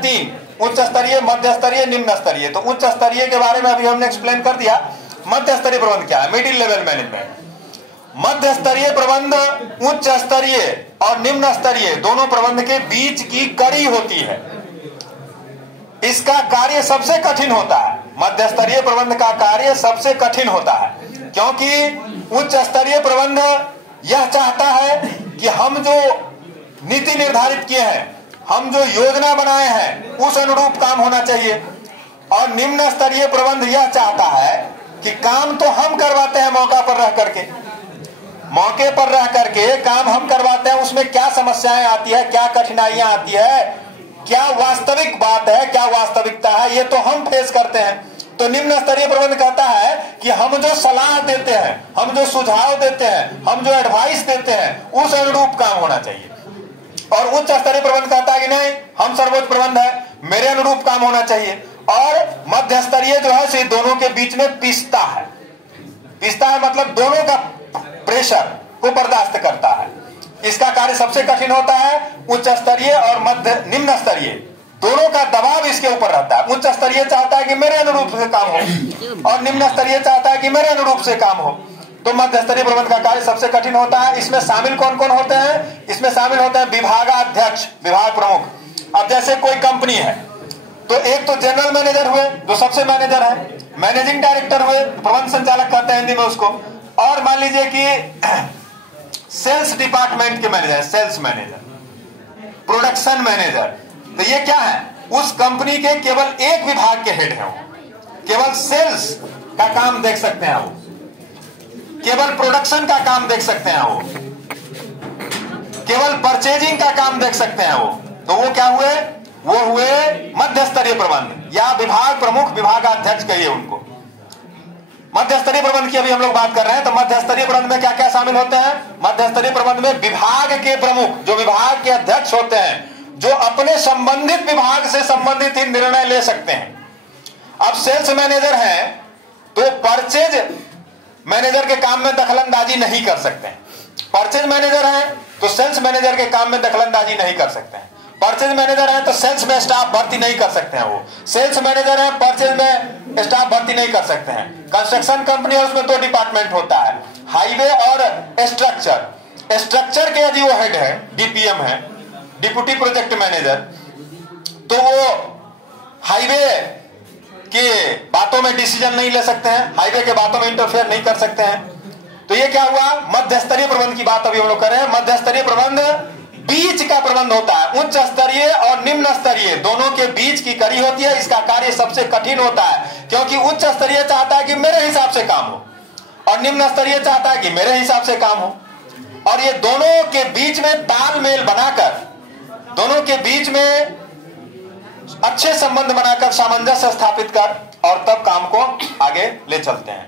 तीन, उच्च स्तरीय, मध्य स्तरीय, निम्न स्तरीय। तो उच्च स्तरीय के बारे में अभी हमने एक्सप्लेन कर दिया। मध्य स्तरीय प्रबंध क्या है? Middle level management. मध्य स्तरीय प्रबंध उच्च स्तरीय और निम्न स्तरीय दोनों प्रबंध के बीच की कड़ी होती है। इसका कार्य सबसे कठिन होता है। मध्य स्तरीय प्रबंध का कार्य सबसे कठिन होता है, क्योंकि उच्च स्तरीय प्रबंध यह चाहता है कि हम जो नीति निर्धारित किए हैं, हम जो योजना बनाए हैं, उस अनुरूप काम होना चाहिए। और निम्न स्तरीय प्रबंध यह चाहता है कि काम तो हम करवाते हैं मौका पर रह करके, मौके पर रह करके काम हम करवाते हैं। उसमें क्या समस्याएं आती है, क्या कठिनाइयां आती है, क्या वास्तविक बात है, क्या वास्तविकता है, ये तो हम फेस करते हैं। तो निम्न स्तरीय प्रबंध कहता है कि हम जो सलाह देते हैं, हम जो सुझाव देते हैं, हम जो एडवाइस देते हैं, उस अनुरूप काम होना चाहिए। और उच्च स्तरीय प्रबंध कहता है कि नहीं, हम सर्वोच्च प्रबंध है, मेरे अनुरूप काम होना चाहिए। और मध्य स्तरीय जो है से दोनों के बीच में पिसता है। पिसता है मतलब दोनों का प्रेशर को बर्दाश्त करता है। इसका कार्य सबसे कठिन होता है। उच्च स्तरीय और मध्य निम्न स्तरीय दोनों का दबाव इसके ऊपर रहता है। उच्च स्तरीय चाहता है कि मेरे अनुरूप से काम हो और निम्न स्तरीय चाहता है कि मेरे अनुरूप से काम हो। तो मध्य स्तरीय प्रबंध का कार्य सबसे कठिन होता है। इसमें शामिल कौन कौन होते हैं? इसमें शामिल होते हैं विभागाध्यक्ष, विभाग प्रमुख। अब जैसे कोई कंपनी है तो एक तो जनरल मैनेजर हुए जो सबसे मैनेजर है, मैनेजिंग डायरेक्टर हुए, प्रबंध संचालक कहते हैं हिंदी में उसको, और मान लीजिए कि सेल्स डिपार्टमेंट के manager, sales manager, production manager. तो ये क्या है? उस कंपनी के केवल एक विभाग के हेड हैं। केवल सेल्स का काम देख सकते हैं वो, केवल प्रोडक्शन का काम देख सकते हैं वो, केवल परचेजिंग का काम देख सकते हैं वो। तो वो क्या हुए? वो हुए मध्य स्तरीय प्रबंध या विभाग प्रमुख, विभागाध्यक्ष कहिए उनको। मध्य स्तरीय प्रबंध की अभी हम लोग बात कर रहे हैं। तो मध्य स्तरीय प्रबंध में क्या क्या शामिल होते हैं? मध्य स्तरीय प्रबंध में विभाग के प्रमुख, जो विभाग के अध्यक्ष होते हैं, जो अपने संबंधित विभाग से संबंधित ही निर्णय ले सकते हैं। अब सेल्स मैनेजर हैं तो परचेज मैनेजर के काम में दखलंदाजी नहीं कर सकते हैं। परचेज मैनेजर हैं तो सेल्स मैनेजर के काम में दखलंदाजी नहीं कर सकते हैं। परचेज मैनेजर है तो सेल्स में स्टाफ भर्ती नहीं कर सकते हैं। वो सेल्स मैनेजर है, परचेज में स्टाफ भर्ती नहीं कर सकते हैं। कंस्ट्रक्शन कंपनी है, उसमें 2 डिपार्टमेंट होता है, हाईवे और स्ट्रक्चर। स्ट्रक्चर के यदि वो हेड है, डीपीएम है, डिप्यूटी प्रोजेक्ट मैनेजर, तो वो हाईवे के बातों में डिसीजन नहीं ले सकते हैं, हाईवे के बातों में इंटरफेयर नहीं कर सकते हैं। तो ये क्या हुआ? मध्य स्तरीय प्रबंध की बात अभी हम लोग कर रहे हैं। मध्य स्तरीय प्रबंध बीच का प्रबंध होता है। उच्च स्तरीय और निम्न स्तरीय दोनों के बीच की कड़ी होती है। इसका कार्य सबसे कठिन होता है, क्योंकि उच्च स्तरीय चाहता है कि मेरे हिसाब से काम हो और निम्न स्तरीय चाहता है कि मेरे हिसाब से काम हो। और ये दोनों के बीच में तालमेल बनाकर, दोनों के बीच में अच्छे संबंध बनाकर, सामंजस्य स्थापित कर और तब काम को आगे ले चलते हैं।